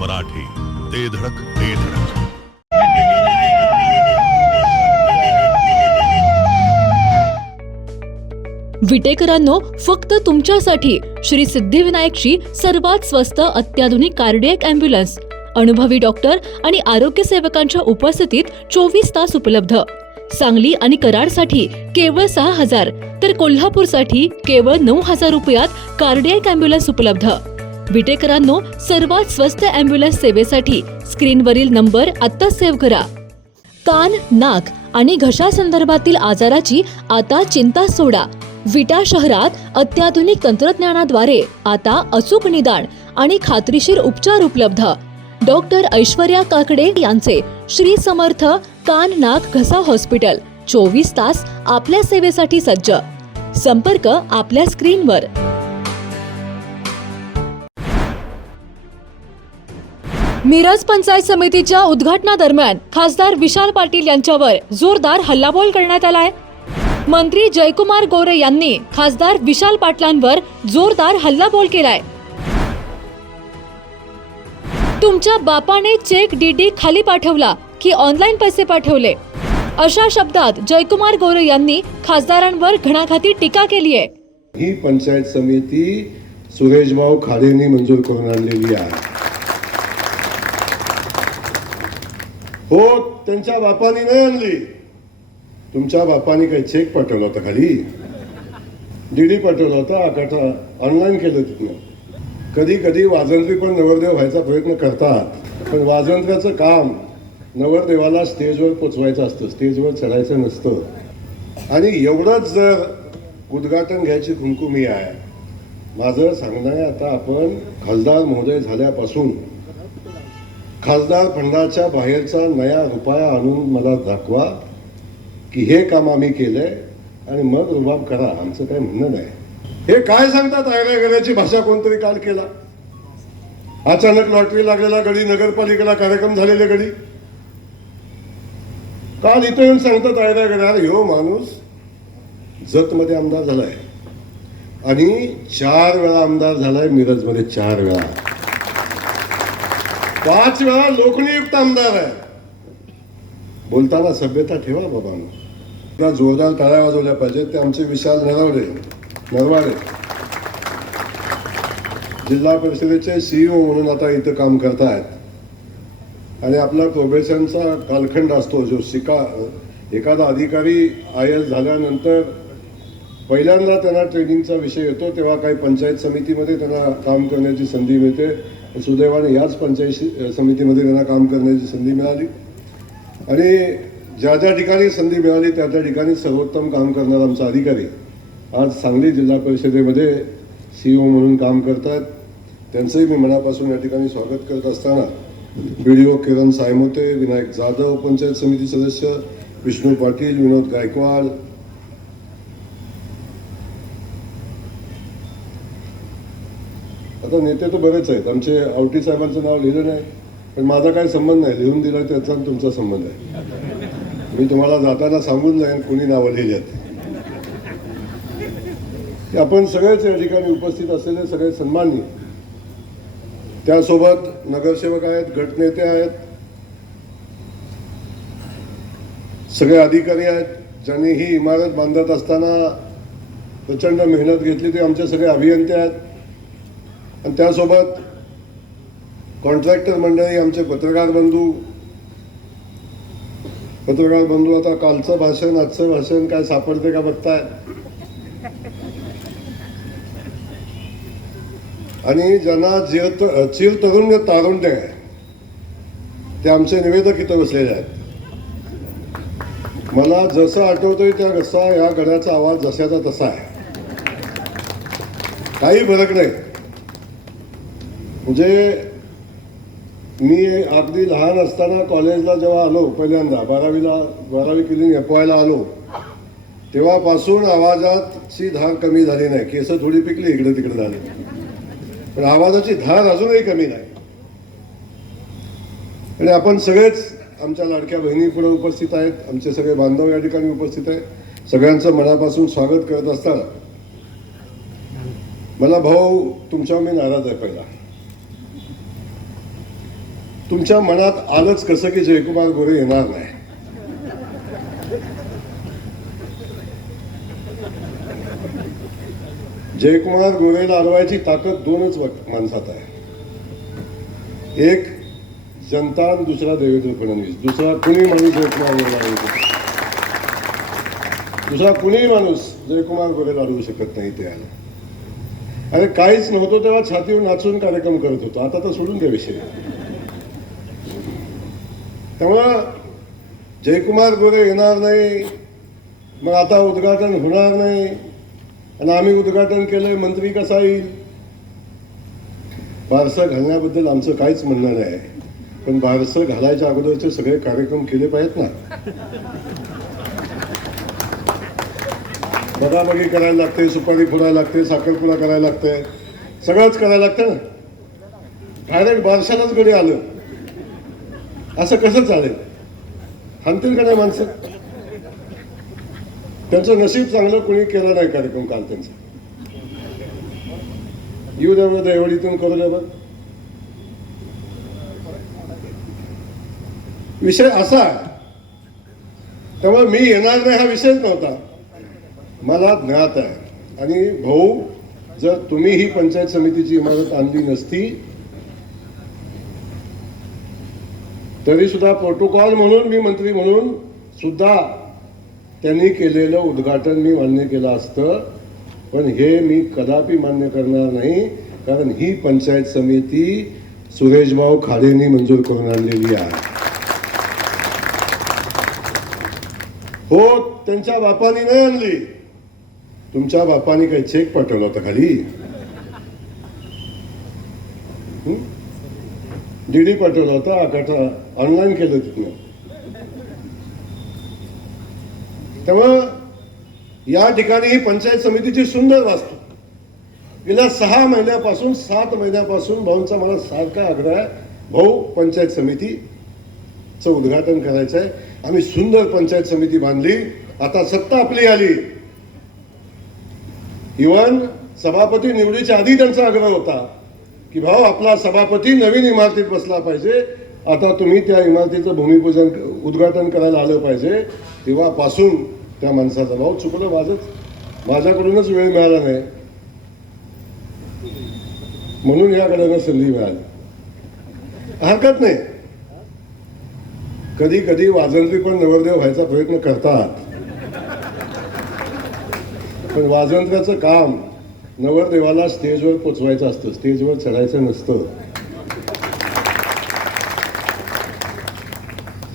मराठी, ते धडक ते धडक. विटेकरांनो, फक्त तुमच्यासाठी श्री सिद्धिविनायकची सर्वात स्वस्त अत्याधुनिक कार्डियक अँब्युलन्स, अनुभवी डॉक्टर आणि आरोग्य सेवकांच्या उपस्थितीत 24 तास उपलब्ध. सांगली आणि कराडसाठी केवळ 6,000 तर कोल्हापूरसाठी केवळ 9,000 रुपयात कार्डियक अँब्युलन्स उपलब्ध. विटेकरांनो, सर्वात स्वस्त अँब्युलन्स सेवेसाठी स्क्रीनवरील नंबर आत्ताच सेव्ह करा. कान, नाक आणि घशासंदर्भातील आजाराची आता चिंता सोडा. विटा शहरात अत्याधुनिक तंत्रज्ञानाद्वारे आता अचूक निदान आणि खात्रीशीर उपचार उपलब्ध. डॉक्टर ऐश्वर्या काकडे यांचे श्री समर्थ कान नाक घसा हॉस्पिटल 24 तास आपल्या सेवेसाठी सज्ज. संपर्क आपल्या स्क्रीनवर. मिरज पंचायत समितीच्या उद्घाटनादरम्यान खासदार विशाल पाटील यांच्यावर जोरदार हल्लाबोल करण्यात आलाय. मंत्री जयकुमार गोरे यांनी खासदार विशाल पाटलांवर जोरदार हल्लाबोल केलाय. तुमच्या बापाने चेक डीडी खाली पाठवला की ऑनलाईन पैसे पाठवले, अशा शब्दात जयकुमार गोरे यांनी खासदारांवर घणाघाती टीका केली आहे. ही पंचायत समिती सुरेशभाऊ खाडेंनी मंजूर करून आणलेली आहे. हो, त्यांच्या बापानी नाही आणली. तुमच्या बापाने काही चेक पाठवला होता, खाली डीडी पाठवला होता, आकाठा ऑनलाईन केलं तिथनं. कधी कधी वाजंत्री पण नवरदेव व्हायचा प्रयत्न करतात, पण वाजंत्र्याचं काम नवरदेवाला स्टेजवर पोचवायचं असतं, स्टेजवर चढायचं नसतं. आणि एवढंच जर उद्घाटन घ्यायची खुमखुमी आहे. माझं सांगणं आहे, आता आपण खासदार महोदय झाल्यापासून खासदार फंडाच्या बाहेरचा नया रुपया आणून मला दाखवा की हे काम आम्ही केलंय आणि मग रुबाब करा. आमचं काय म्हणणं नाही. हे काय सांगतात, आयऱ्या भाषा कोणतरी काल केला. अचानक लॉटरी लागलेला गडी, नगरपालिकेला कार्यक्रम झालेले गडी, काल इथं येऊन सांगतात आयऱ्या गड्या. ह्यो माणूस जत मध्ये आमदार झालाय आणि 4 वेळा आमदार झालाय मिरजमध्ये, 4 वेळा, 5 वेळा लोकनियुक्त आमदार आहे. बोलताना सभ्यता ठेवा बाबांनो. जोरदार टाळ्या वाजवल्या पाहिजेत. ते आमचे विशाल नरवाडे जिल्हा परिषदेचे सीईओ म्हणून आता इथं काम करतायत. आणि आपला प्रोबेशनचा कालखंड असतो, जो एखादा अधिकारी IAS झाल्यानंतर पहिल्यांदा त्यांना ट्रेनिंगचा विषय येतो, तेव्हा काही पंचायत समितीमध्ये त्यांना काम करण्याची संधी मिळते. सुदैवाने याच पंचायत समितीमध्ये त्यांना काम करण्याची संधी मिळाली. आणि ज्या ज्या ठिकाणी संधी मिळाली त्या त्या ठिकाणी सर्वोत्तम काम करणारा आमचा अधिकारी आज सांगली जिल्हा परिषदेमध्ये सीईओ म्हणून काम करतात. त्यांचंही मी मनापासून या ठिकाणी स्वागत करत असताना BDO किरण सायमोते, विनायक जाधव पंचायत समिती सदस्य, विष्णू पाटील, विनोद गायकवाड, आता नेते तर बरेच आहेत. आमचे आवटी साहेबांचं नाव लिहिलं नाही, पण माझा काही संबंध नाही. लिहून दिला त्याचा तुमचा संबंध आहे. मी तुम्हाला जाताना सांगून जाईन कोणी नावं लिहिली आहेत. आपण सगळेच या ठिकाणी उपस्थित असलेले सगळे सन्माननीय, त्यासोबत नगरसेवक आहेत, गटनेते आहेत, सगळे अधिकारी आहेत. ज्यांनी ही इमारत बांधत असताना प्रचंड मेहनत घेतली ते आमचे सगळे अभियंते आहेत. आणि त्यासोबत कॉन्ट्रॅक्टर मंडळी, आमचे पत्रकार बंधू. आता कालचं भाषण आजचं भाषण काय सापडते का बघताय. आणि ज्यांना चिरतरुण तारुण्य आहे ते आमचे निवेदक इथं बसलेले आहेत. मला जसं आठवतोय त्या कसा या गड्याचा आवाज जशाचा तसा आहे, काही फरक नाही. म्हणजे मी अगदी लहान असताना कॉलेजला जेव्हा आलो, पहिल्यांदा 12वी केली FYला आलो, तेव्हापासून आवाजाची धार कमी झाली नाही. केस थोडी पिकली, इकडे तिकडे झाली, पण आवाजाची धार अजूनही कमी नाही. आणि आपण सगळेच आमच्या लाडक्या बहिणी पुढे उपस्थित आहेत, आमचे सगळे बांधव या ठिकाणी उपस्थित आहेत. सगळ्यांचं मनापासून स्वागत करत असताना मला भाऊ तुमच्यावर मी नाराज आहे. पहिला तुमच्या मनात आलंच कसं की जयकुमार गोरे येणार नाही. जयकुमार गोरेला अडवायची ताकद दोनच माणसात आहे. एक जनता आणि दुसरा देवेंद्र फडणवीस. दुसरा कुणी माणूस जयकुमार गोरेला अडवू शकत, दुसरा कुणीही माणूस जयकुमार गोरेला अडवू शकत नाही. ते आलं. अरे काहीच नव्हतं तेव्हा छातीवर नाचून कार्यक्रम करत होतो. आता तर सोडून द्या विषय. त्यामुळं जयकुमार गोरे येणार नाही, मग आता उद्घाटन होणार नाही आणि आम्ही उद्घाटन केलंय, मंत्री कसा येईल? बारसं घालण्याबद्दल आमचं काहीच म्हणणं नाही, पण बारसं घालायच्या अगोदरचे सगळे कार्यक्रम केले पाहिजेत ना. बघाबघी करायला लागते, सुपारी फोडायला लागते, साखरपुडा करायला लागते, सगळंच करायला लागतं ना. डायरेक्ट बारशालाच गडी आलं असं कसं चालेल? हाणतील का नाही माणसं? त्यांचं नशीब चांगलं, कोणी केलं नाही कार्यक्रम काल त्यांचा. येऊ द्या बरं, एवढीतून करू द्या बरं. विषय असा आहे, त्यामुळे मी येणार नाही हा विषयच नव्हता, मला ज्ञात आहे. आणि भाऊ, जर तुम्ही ही पंचायत समितीची इमारत आणली नसती तरी सुद्धा प्रोटोकॉल म्हणून, मी मंत्री म्हणून सुद्धा त्यांनी केलेलं उद्घाटन मी मान्य केलं असतं. पण हे मी कदापि मान्य करणार नाही, कारण ही पंचायत समिती सुरेशभाऊ खाडेंनी मंजूर करून आणलेली आहे. हो, त्यांच्या बापानी नाही आणली. तुमच्या बापानी काही चेक पाठवला होता खाली? डीडी पाठवला होता, आकाठा ऑनलाईन केलं तिथनं. त्यामुळं या ठिकाणी ही पंचायत समितीची सुंदर वास्तू गेल्या 6 महिन्यापासून 7 महिन्यापासून भाऊंचा मला सारखा आग्रह आहे, भाऊ पंचायत समितीचं उद्घाटन करायचं आहे. आम्ही सुंदर पंचायत समिती बांधली. आता सत्ता आपली आली. इव्हन सभापती निवडीच्या आधी त्यांचा आग्रह होता की भाऊ, आपला सभापती नवीन इमारतीत बसला पाहिजे, आता तुम्ही त्या इमारतीचं भूमिपूजन उद्घाटन करायला आलं पाहिजे. तेव्हापासून त्या माणसाचा, भाऊ चुकलं माझ्याकडूनच वेळ मिळाला नाही, म्हणून याकडे संधी मिळाली. हरकत नाही, कधी कधी वाजंत्री पण नवरदेव व्हायचा प्रयत्न करतात, पण वाजंत्र्याचं काम नवरदेवाला स्टेजवर पोचवायचं असतं, स्टेजवर चढायचं नसतं.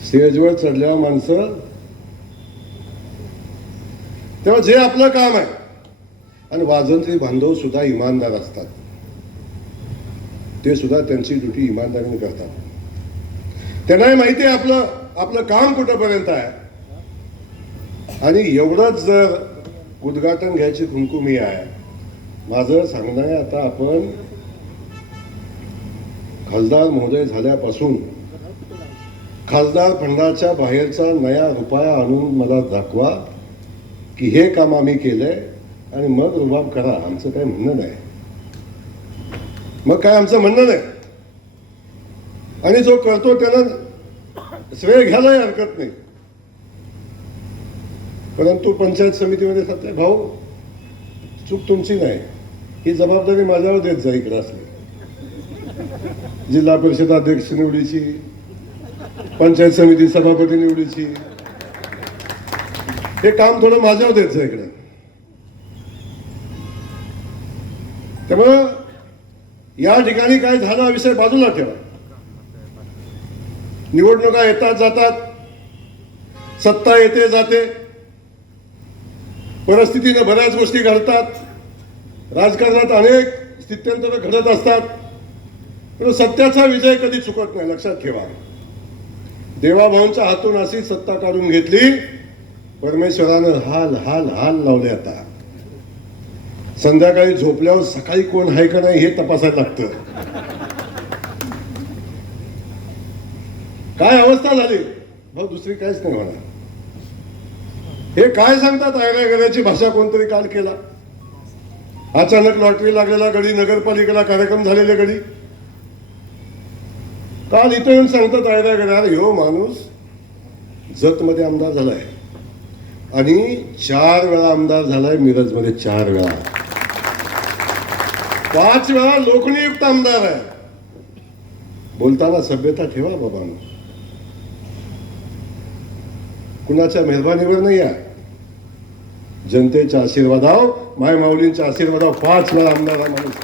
स्टेजवर चढल्यावर माणसं, तेव्हा जे आपलं काम आहे, आणि वाजंत्री बांधव सुद्धा इमानदार असतात, ते सुद्धा त्यांची ड्युटी इमानदारीने करतात. त्यांनाही माहिती आहे आपलं काम कुठंपर्यंत आहे. आणि एवढंच जर उद्घाटन घ्यायची खुमखुमी आहे, माझं सांगणं आहे, आता आपण खासदार महोदय झाल्यापासून खासदार फंडाच्या बाहेरचा नया रुपया आणून मला दाखवा की हे काम आम्ही केलंय, आणि मग रुबाब करा. आमचं काय म्हणणं नाही, मग काय आमचं म्हणणं नाही. आणि जो करतो त्याला श्रेय घ्यायलाही हरकत नाही. परंतु पंचायत समितीमध्ये सत्य, भाऊ चूक तुमची नाही, ही जबाबदारी माझ्यावर देत जा. इकडे असली जिल्हा परिषद अध्यक्ष निवडीची, पंचायत समिती सभापती निवडीची, हे काम थोडं माझ्यावर देत जा इकडे. त्यामुळं या ठिकाणी काय झाला हा विषय बाजूला ठेवा. निवडणुका येतात जातात, सत्ता येते जाते, परिस्थितीने बऱ्याच गोष्टी घडतात, राजकारणात अनेक स्थित्यंतर घडत असतात, पण सत्याचा विजय कधी चुकत नाही, लक्षात ठेवा. देवाभाऊंच्या हातून अशी सत्ता काढून घेतली, परमेश्वरानं हाल हाल हाल लावले. आता संध्याकाळी झोपल्यावर सकाळी कोण आहे का नाही हे तपासायला लागतं. काय अवस्था झाली भाऊ, दुसरी काहीच नाही म्हणा. हे काय सांगतात, आयऱ्याची भाषा कोणतरी काल केला. अचानक लॉटरी लागलेला गडी, नगरपालिकेला कार्यक्रम झालेले गडी, काल इथं येऊन सांगतात आहे ह्यो माणूस जतमध्ये आमदार झालाय आणि 4 वेळा आमदार झालाय, मिरजमध्ये 4 वेळा, 5 वेळा लोकनियुक्त आमदार आहे. बोलताना सभ्यता ठेवा बाबांनो. कुणाच्या मेहरबानीवर नाही आहे, जनतेच्या आशीर्वादाव, माय माऊलींच्या आशीर्वादाव 5 वेळा आमदार हा माणूस.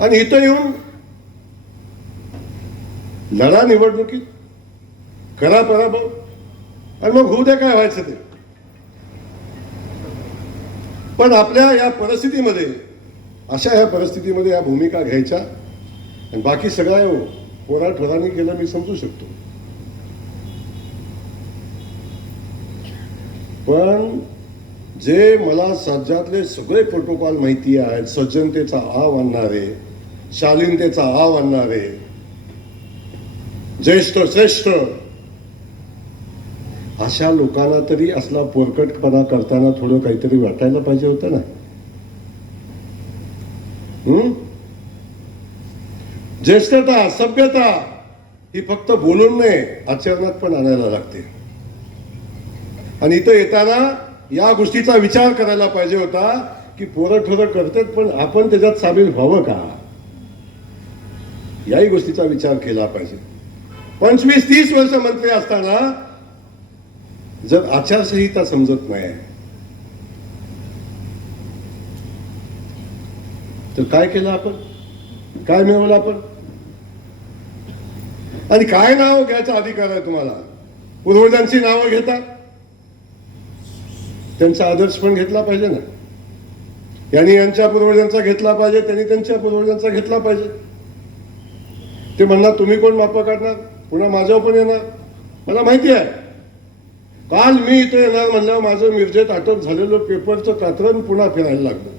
आणि इथं येऊन लढा निवडणुकीत, करा पराभव, आणि मग होऊ द्या काय व्हायचं ते. पण आपल्या या परिस्थितीमध्ये, अशा या परिस्थितीमध्ये या भूमिका घ्यायच्या आणि बाकी सगळं पोराठोरांनी केलं मी समजू शकतो. पण जे मला राज्यातले सगळे प्रोटोकॉल माहिती आहेत, सज्जनतेचा आव आणणारे, शालीनतेचा आव आणणारे, ज्येष्ठ श्रेष्ठ, अशा लोकांना तरी असला पोरकटपणा करताना थोडं काहीतरी वाटायला पाहिजे होतं ना. ज्येष्ठता, सभ्यता ही फक्त बोलून नाही, आचरणात पण आणायला लागते. आणि इथं येताना या गोष्टीचा विचार करायला पाहिजे होता की पोरं ठोरं करतात पण आपण त्याच्यात सामील व्हावं का, याही गोष्टीचा विचार केला पाहिजे. 25-30 वर्ष मंत्री असताना जर आचारसंहिता समजत नाही तर काय केलं आपण, काय मिळवलं आपण, आणि काय नाव घ्यायचा अधिकार आहे तुम्हाला. पूर्वजांची नावं घेता, त्यांचा आदर्श पण घेतला पाहिजे ना. यांनी यांच्या पूर्वजांचा घेतला पाहिजे, त्यांनी त्यांच्या पूर्वजांचा घेतला पाहिजे. ते म्हणणार तुम्ही कोण मापं काढणार, पुन्हा माझ्यावर पण येणार. मला माहिती आहे, काल मी इथे येणार म्हणल्यावर माझं मिरजेत अटक झालेलं पेपरचं कात्रण पुन्हा फिरायला लागलं.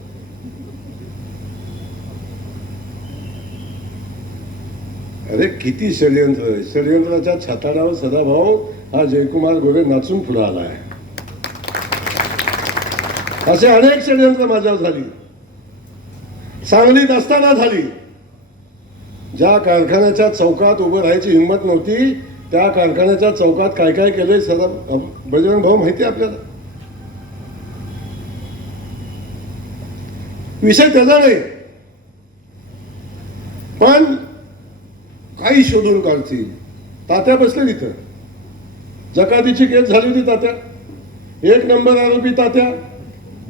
अरे किती षडयंत्र, षडयंत्राच्या छाताडावर सदाभाऊ हा जयकुमार गोरे नाचून पुढे आलाय. असे अनेक षडयंत्र माझ्यावर झाली, सांगलीत असताना झाली. ज्या कारखान्याच्या चौकात उभं राहायची हिंमत नव्हती, त्या कारखान्याच्या चौकात काय काय केलंय सदा बजरंग भाऊ माहिती आहे आपल्याला. विषय त्याचा नाही, पण काही शोधून काढतील. तात्या बसले तिथं, जकातीची केस झाली होती तात्या. 1 नंबर आरोपी तात्या,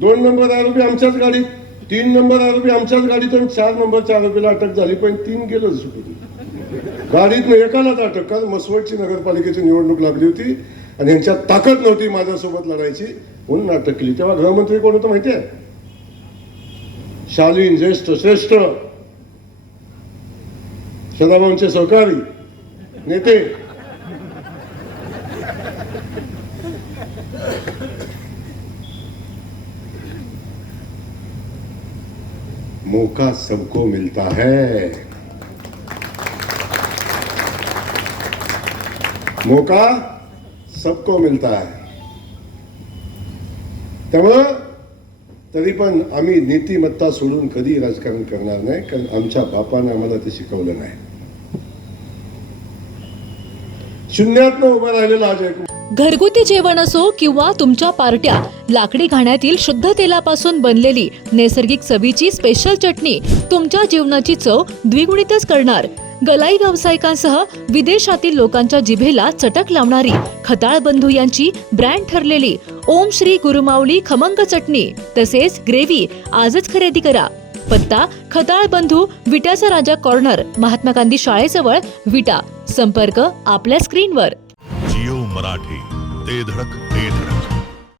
2 नंबर आरोपी आमच्याच गाडीत, 3 नंबर आरोपी आमच्याच गाडीत, आणि 4 नंबरच्या आरोपीला अटक झाली. पण 3 गेलं सुटून गाडीत एकालाच अटक. कारण मसवडची नगरपालिकेची निवडणूक लागली होती आणि यांच्यात ताकद नव्हती माझ्यासोबत लढायची, म्हणून अटक केली. तेव्हा गृहमंत्री कोण होतं माहिती आहे, शालीन, ज्येष्ठ श्रेष्ठ, सदाभाऊंचे सहकारी नेते. मौका सबको मिलता है, मौका सबको मिलता है. त्यामुळं तरी पण आम्ही नीतिमत्ता सोडून कधी राजकारण करणार नाही, कारण आमच्या बापाने आम्हाला ते शिकवलं नाही. शून्यातनं उभं राहिलेला हा जयकुमार. घरगुती जेवण असो किंवा तुमच्या पार्ट्या, लाकडी घाण्यातील शुद्ध तेलापासून बनलेली नैसर्गिक चवीची स्पेशल चटणी तुमच्या जीवनाची चव द्विगुणितच करणार. गलाई व्यावसायिकांसह विदेशातील लोकांच्या जिभेला चटक लावणारी खताळ बंधू यांची ब्रँड ठरलेली ओम श्री गुरुमाऊली खमंग चटणी तसेच ग्रेव्ही आजच खरेदी करा. पत्ता खताळ बंधू, विटाचा राजा कॉर्नर, महात्मा गांधी शाळेजवळ, विटा. संपर्क आपल्या स्क्रीनवर. जिओ मराठी, ते धडक ते